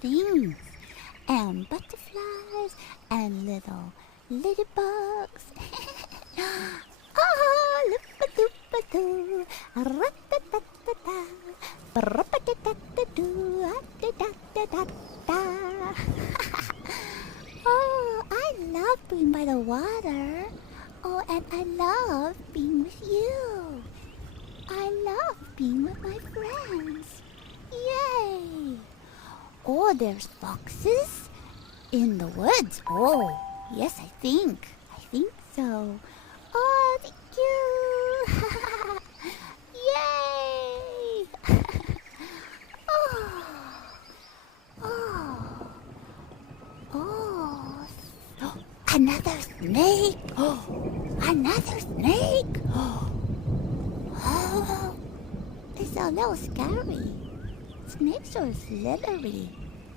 things and butterflies and little ladybugs. Ah, loopa-doopa-doo, ra-ta-ta-ta-ta, ba-ra-pa-ta-ta-ta-doo, ah-da-da-da-da-da. Oh, I love being by the water. Oh, and I love being with you. I love being with my friends. Yay! Oh, there's foxes in the woods. Oh, yes, I think so. Oh, thank you. Yay! Oh, oh, oh. Another snake. Oh, another snake. Oh, it's a little scary. Snakes are slithery.